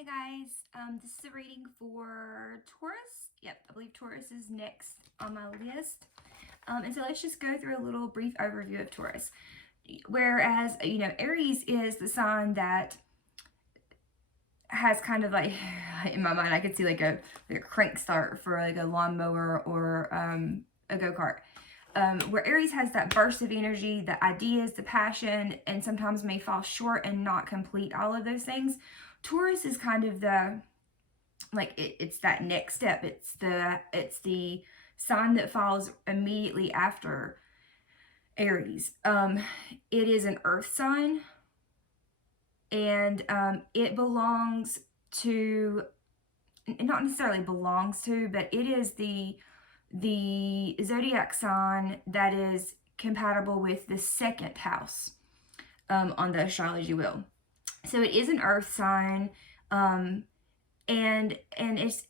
Hi guys, this is a reading for Taurus. Yep, I believe Taurus is next on my list. And so let's just go through a little brief overview of Taurus. Whereas, Aries is the sign that has kind of like, in my mind, I could see like a crank start for like a lawnmower or a go-kart. Where Aries has that burst of energy, the ideas, the passion, and sometimes may fall short and not complete all of those things. Taurus is kind of the, like, it's that next step. It's the sign that falls immediately after Aries. It is an earth sign, and it belongs to, not necessarily belongs to, but it is the zodiac sign that is compatible with the second house on the astrology wheel. So it is an earth sign, and it's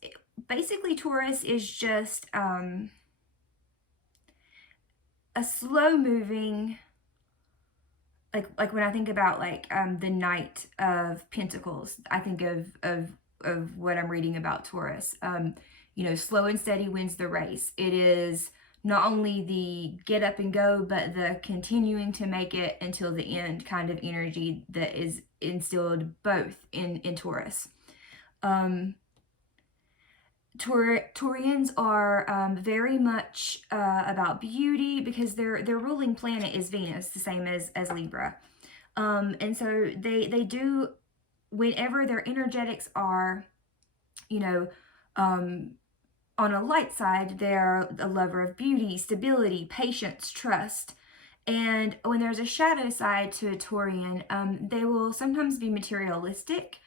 basically, Taurus is just a slow moving, like when I think about the Knight of Pentacles, I think of what I'm reading about Taurus. Slow and steady wins the race. It is not only the get up and go, but the continuing to make it until the end kind of energy that is instilled both in Taurus. Taurians are very much about beauty because their ruling planet is Venus, the same as Libra. And so they do, whenever their energetics are, on a light side, they're a lover of beauty, stability, patience, trust. And when there's a shadow side to a Taurian, they will sometimes be materialistic,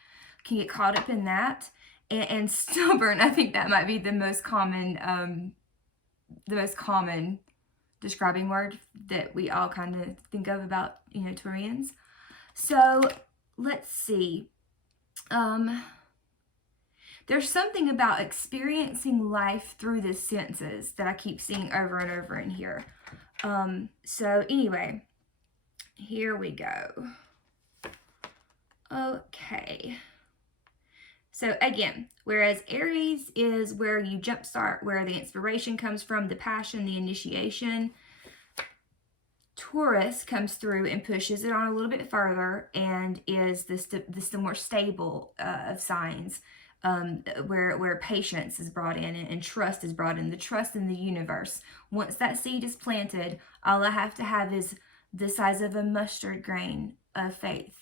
can get caught up in that, and stubborn. I think that might be the most common describing word that we all kind of think of about, Taurians. So let's see. There's something about experiencing life through the senses that I keep seeing over and over in here. So anyway, here we go. Okay. So again, whereas Aries is where you jumpstart, where the inspiration comes from, the passion, the initiation, Taurus comes through and pushes it on a little bit further and is the more stable of signs. Where patience is brought in and trust is brought in, the trust in the universe. Once that seed is planted, all I have to have is the size of a mustard grain of faith,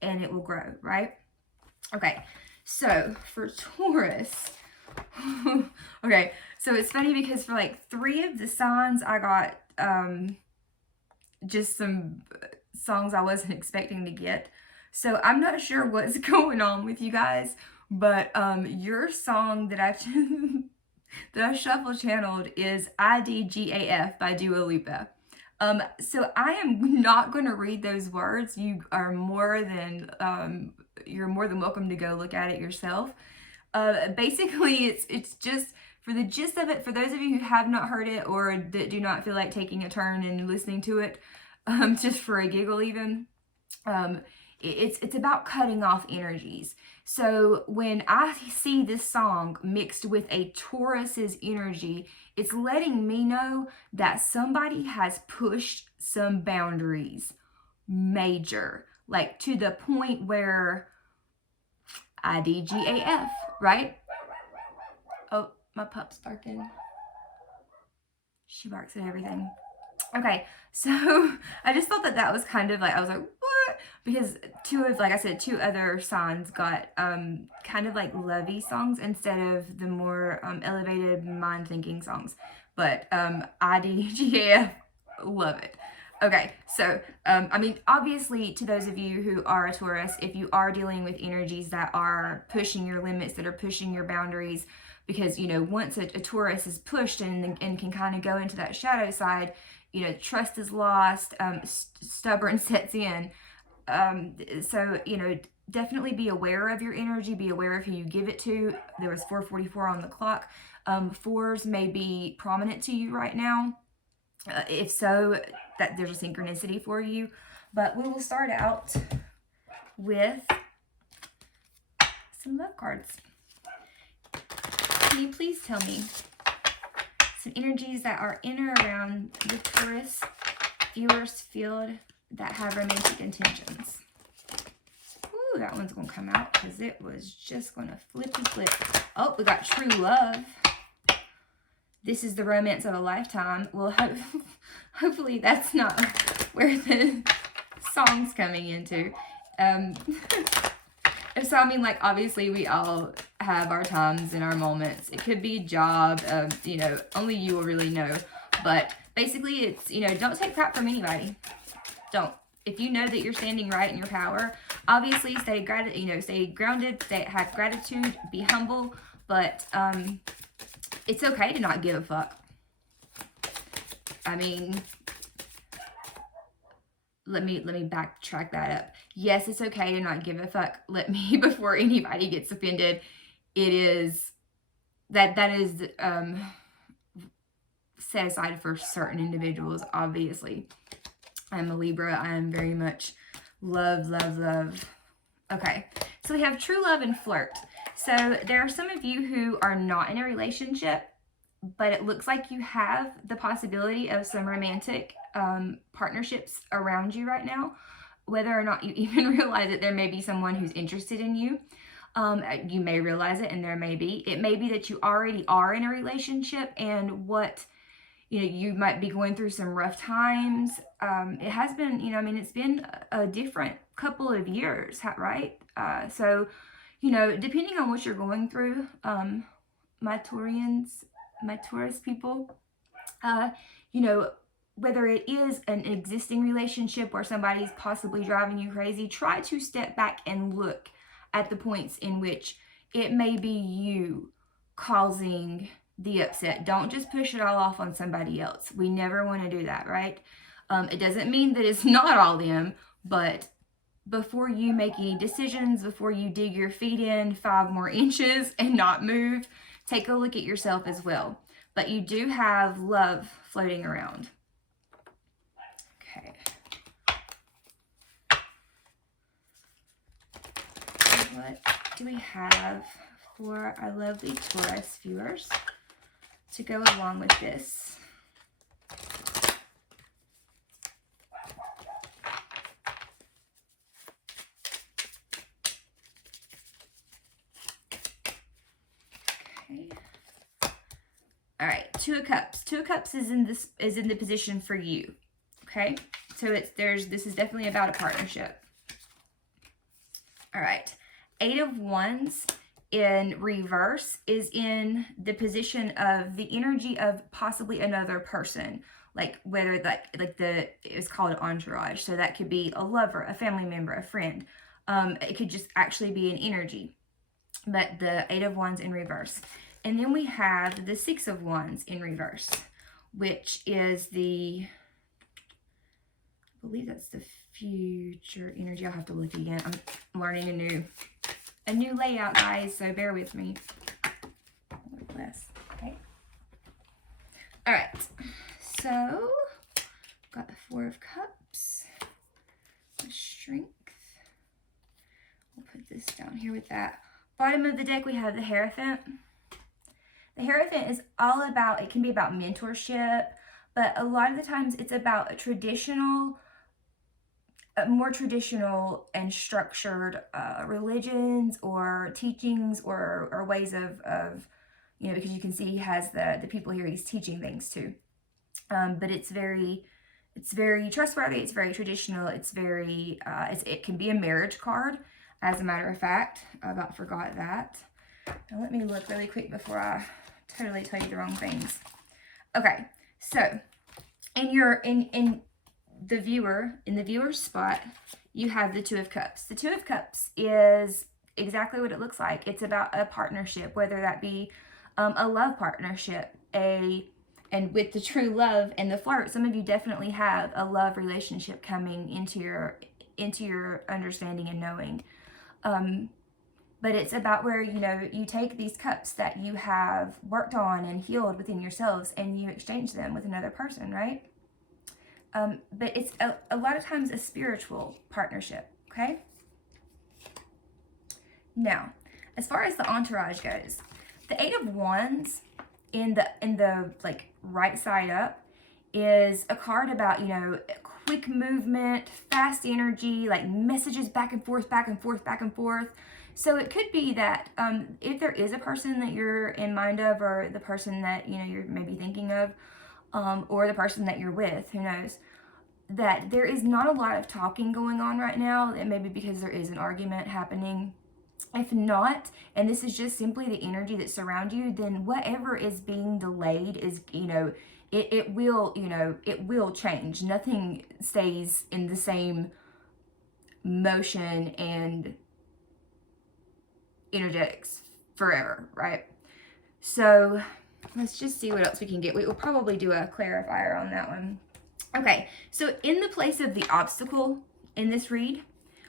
and it will grow, right? Okay, so for Taurus, okay, so it's funny because for like 3 of the signs, I got just some songs I wasn't expecting to get. So I'm not sure what's going on with you guys, but your song that I shuffle channeled is IDGAF by Dua Lipa. So I am not going to read those words. You are you're more than welcome to go look at it yourself. Basically, it's just, for the gist of it, for those of you who have not heard it or that do not feel like taking a turn and listening to it, just for a giggle even, it's about cutting off energies. So when I see this song mixed with a Taurus's energy, it's letting me know that somebody has pushed some boundaries major, like to the point where IDGAF, right? Oh, my pup's barking. She barks at everything. Okay, so I just thought that was kind of like, I was like, what? Because 2 other signs got kind of like lovey songs instead of the more elevated mind thinking songs. But IDGAF, love it. Okay, so I mean, obviously, to those of you who are a Taurus, if you are dealing with energies that are pushing your limits, that are pushing your boundaries, because once a Taurus is pushed and can kind of go into that shadow side, trust is lost, stubborn sets in. So, definitely be aware of your energy, be aware of who you give it to. There was 4:44 on the clock. 4s may be prominent to you right now. If so, that there's a synchronicity for you. But we will start out with some love cards. Can you please tell me some energies that are in or around the Taurus viewers field that have romantic intentions? Ooh, that one's going to come out because it was just going to flippy flip. Oh, we got true love. This is the romance of a lifetime. Well, hopefully that's not where the song's coming into. So, I mean, like, obviously we all have our times and our moments. It could be a job, you know, only you will really know. But basically it's, you know, don't take crap from anybody. Don't. If you know that you're standing right in your power, obviously stay grounded, have gratitude, be humble, but it's okay to not give a fuck. I mean, let me backtrack that up. Yes, it's okay to not give a fuck. Before anybody gets offended, it is that is set aside for certain individuals, obviously. I'm a Libra. I am very much love, love, love. Okay, so we have true love and flirt. So there are some of you who are not in a relationship, but it looks like you have the possibility of some romantic partnerships around you right now. Whether or not you even realize that there may be someone who's interested in you. You may realize it, and there may be. It may be that you already are in a relationship, and you might be going through some rough times. It has been, I mean, it's been a different couple of years, right? So, depending on what you're going through, my Taurus people, whether it is an existing relationship where somebody's possibly driving you crazy, try to step back and look at the points in which it may be you causing the upset. Don't just push it all off on somebody else. We never want to do that, right? It doesn't mean that it's not all them, but before you make any decisions, before you dig your feet in 5 more inches and not move, take a look at yourself as well. But you do have love floating around. Okay. What do we have for our lovely Taurus viewers to go along with this? Okay. All right, Two of Cups. Two of Cups is in the position for you. Okay? So this is definitely about a partnership. All right. 8 of Wands in reverse is in the position of the energy of possibly another person, like whether it's called an entourage. So that could be a lover, a family member, a friend. It could just actually be an energy, but the 8 of Wands in reverse. And then we have the 6 of Wands in reverse, which is I believe that's the future energy. I'll have to look again. I'm learning a new layout, guys, so bear with me. Okay. All right. So, got the 4 of Cups, the Strength. We'll put this down here with that. Bottom of the deck, we have the Hierophant. The Hierophant is all about, it can be about mentorship, but a lot of the times it's about more traditional and structured religions or teachings or ways of because you can see he has the people here he's teaching things to. But it's very trustworthy. It's very traditional. It's very it can be a marriage card, as a matter of fact. I about forgot that. Now let me look really quick before I totally tell you the wrong things. Okay, so in the viewer's spot, you have the 2 of Cups. The 2 of Cups is exactly what it looks like. It's about a partnership, whether that be a love partnership, and with the true love and the flirt, some of you definitely have a love relationship coming into your understanding and knowing. But it's about where, you take these cups that you have worked on and healed within yourselves and you exchange them with another person, right? But it's a lot of times a spiritual partnership, okay? Now, as far as the entourage goes, the Eight of Wands in the like right side up is a card about, you know, quick movement, fast energy, like messages back and forth, back and forth, back and forth. So it could be that if there is a person that you're in mind of, or the person that, you know, you're maybe thinking of, or the person that you're with, who knows, that there is not a lot of talking going on right now. It may be because there is an argument happening. If not, and this is just simply the energy that surrounds you, then whatever is being delayed is, you know, it will, you know, it will change. Nothing stays in the same motion and energetics forever, right? So let's just see what else we can get. We will probably do a clarifier on that one. Okay, so in the place of the obstacle in this read,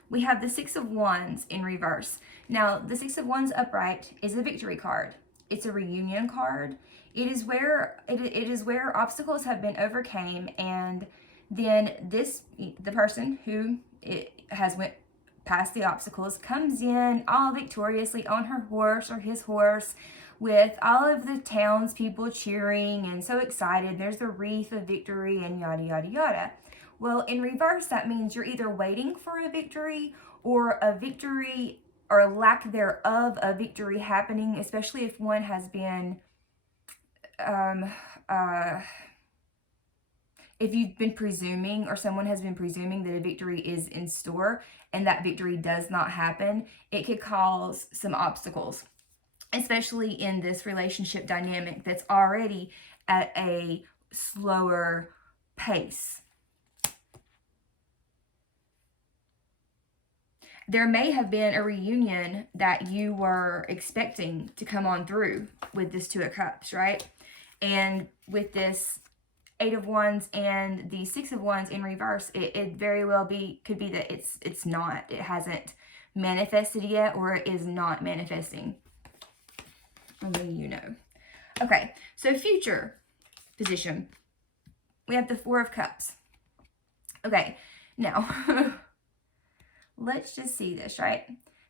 we have the Six of Wands in reverse. Now, the Six of Wands upright is a victory card. It's a reunion card. It is where obstacles have been overcame, and then the person who has went past the obstacles comes in all victoriously on her horse or his horse, with all of the townspeople cheering and so excited. There's the wreath of victory and yada, yada, yada. Well, in reverse, that means you're either waiting for a victory, or a victory or lack thereof a victory happening, especially if one has been, if you've been presuming, or someone has been presuming that a victory is in store and that victory does not happen, it could cause some obstacles, especially in this relationship dynamic that's already at a slower pace. There may have been a reunion that you were expecting to come on through with this Two of Cups, right? And with this Eight of Wands and the Six of Wands in reverse, it very well could be that it hasn't manifested yet, or it is not manifesting. Only you know. Okay, so future position. We have the Four of Cups. Okay, now let's just see this, right?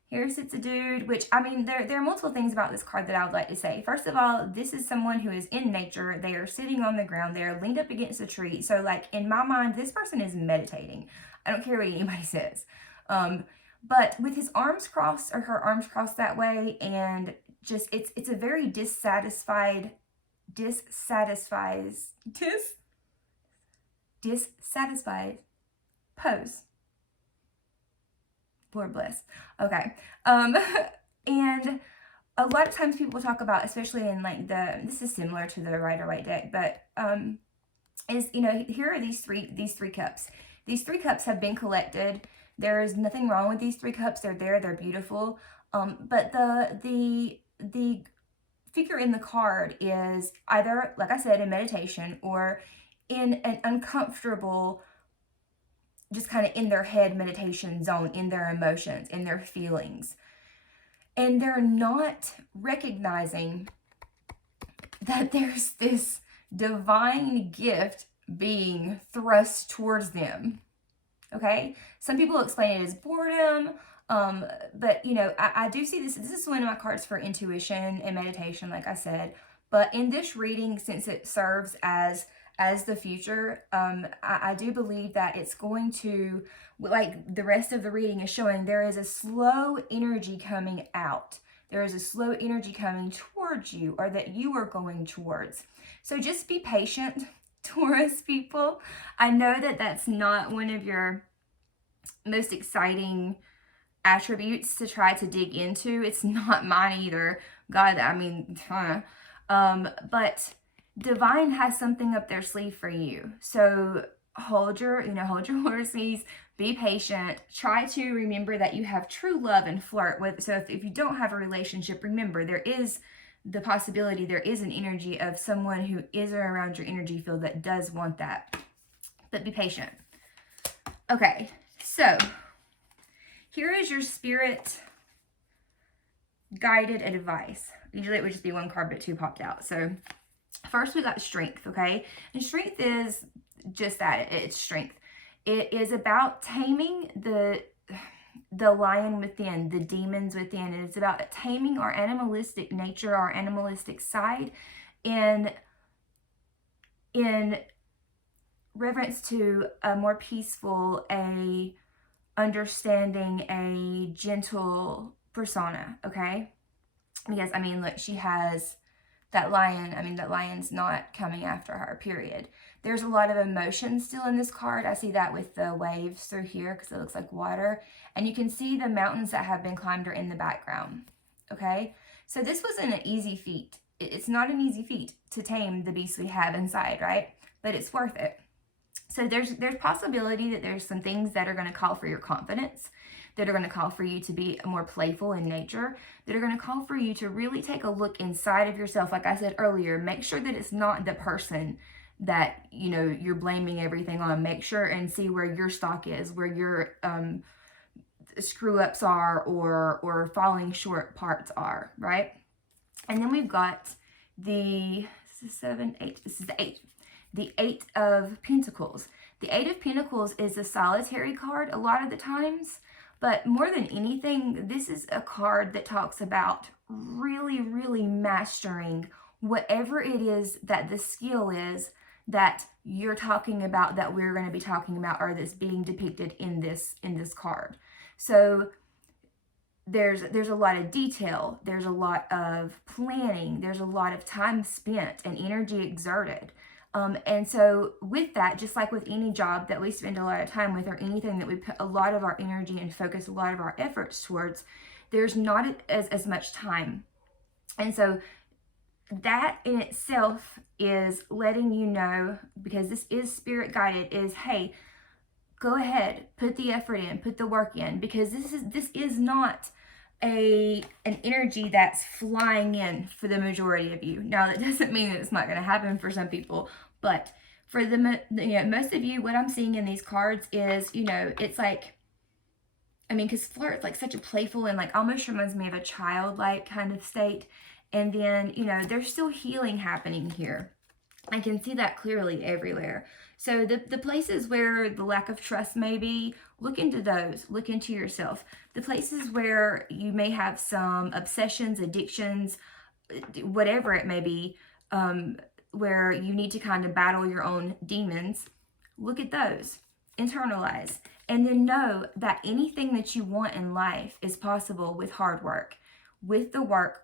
Here sits a dude, which, I mean, there are multiple things about this card that I would like to say. First of all, this is someone who is in nature. They are sitting on the ground. They are leaned up against a tree. So, like, in my mind, this person is meditating. I don't care what anybody says. But with his arms crossed, or her arms crossed that way, and just, it's a very dissatisfied pose. Lord bless. Okay. And a lot of times people talk about, especially in like this is similar to the Rider-Waite deck, but is, you know, here are these three cups. These three cups have been collected. There is nothing wrong with these three cups. They're there. They're beautiful. But the figure in the card is either, like I said, in meditation, or in an uncomfortable, just kind of in their head meditation zone, in their emotions, in their feelings. And they're not recognizing that there's this divine gift being thrust towards them. Okay? Some people explain it as boredom, but, you know, I do see this. This is one of my cards for intuition and meditation, like I said. But in this reading, since it serves as the future, I do believe that it's going to, like the rest of the reading is showing, there is a slow energy coming out. There is a slow energy coming towards you, or that you are going towards. So just be patient, Taurus people. I know that that's not one of your most exciting attributes to try to dig into. It's not mine either. God, I mean, but Divine has something up their sleeve for you. So hold your horses, be patient. Try to remember that you have true love and flirt with. So if you don't have a relationship, remember there is the possibility, there is an energy of someone who is around your energy field that does want that. But be patient. Okay, so here is your spirit guided advice. Usually it would just be one card, but two popped out. So first we got strength, okay? And strength is just that, it's strength. It is about taming the lion within, the demons within. And it's about taming our animalistic nature, our animalistic side, in reverence to a more peaceful, a understanding, a gentle persona, okay? Because, I mean, look, she has that lion. I mean, that lion's not coming after her, period. There's a lot of emotion still in this card. I see that with the waves through here because it looks like water. And you can see the mountains that have been climbed are in the background, okay? So this wasn't an easy feat. It's not an easy feat to tame the beast we have inside, right? But it's worth it. So there's possibility that there's some things that are going to call for your confidence, that are going to call for you to be more playful in nature, that are going to call for you to really take a look inside of yourself. Like I said earlier, make sure that it's not the person that, you know, you're blaming everything on. Make sure and see where your stock is, where your screw ups are, or falling short parts are, right? And then we've got this is 7, 8. This is the 8. The 8 of Pentacles. The 8 of Pentacles is a solitary card a lot of the times, but more than anything, this is a card that talks about really, really mastering whatever it is that the skill is that you're talking about, that we're going to be talking about, or that's being depicted in this card. So there's a lot of detail, there's a lot of planning, there's a lot of time spent and energy exerted. And so with that, just like with any job that we spend a lot of time with, or anything that we put a lot of our energy and focus a lot of our efforts towards, there's not as much time. And so that in itself is letting you know, because this is spirit guided, is, hey, go ahead, put the effort in, put the work in, because this is not an energy that's flying in for the majority of you. Now, that doesn't mean that it's not going to happen for some people, but for most of you, what I'm seeing in these cards is, you know, it's like, I mean, because flirt's like such a playful and like almost reminds me of a childlike kind of state. And then, you know, there's still healing happening here. I can see that clearly everywhere. So the places where the lack of trust may be, look into those. Look into yourself. The places where you may have some obsessions, addictions, whatever it may be, where you need to kind of battle your own demons, look at those. Internalize. And then know that anything that you want in life is possible with hard work, with the work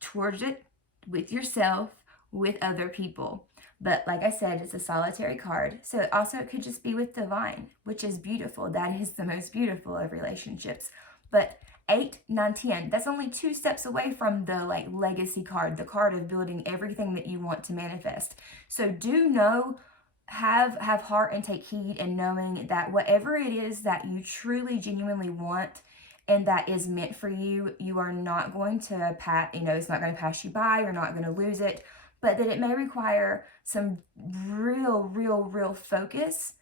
towards it, with yourself, with other people. But like I said, it's a solitary card. So it could just be with divine, which is beautiful. That is the most beautiful of relationships. But 8, 9, 10, that's only 2 steps away from the like legacy card, the card of building everything that you want to manifest. So do know, have heart and take heed in knowing that whatever it is that you truly, genuinely want and that is meant for you, you are not going to it's not going to pass you by. You're not going to lose it. But that it may require some real focus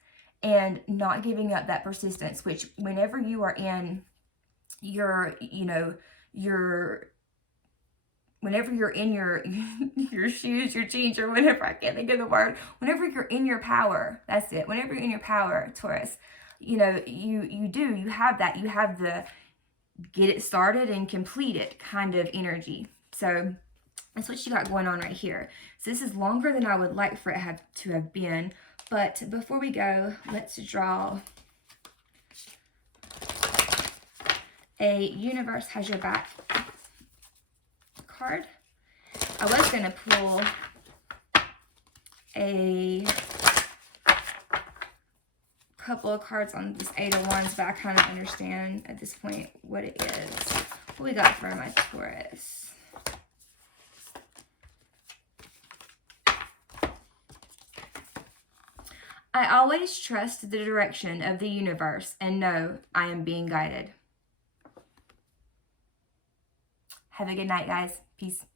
and not giving up that persistence, which whenever you are in whenever you're in your shoes, your jeans, or whatever, I can't think of the word, whenever you're in your power, that's it. Whenever you're in your power, Taurus, you have the get it started and complete it kind of energy. So that's what you got going on right here. So this is longer than I would like for it to have been. But before we go, let's draw a Universe Has Your Back card. I was going to pull a couple of cards on this 8 of Wands, but I kind of understand at this point what it is. What we got for my Taurus? I always trust the direction of the universe and know I am being guided. Have a good night, guys. Peace.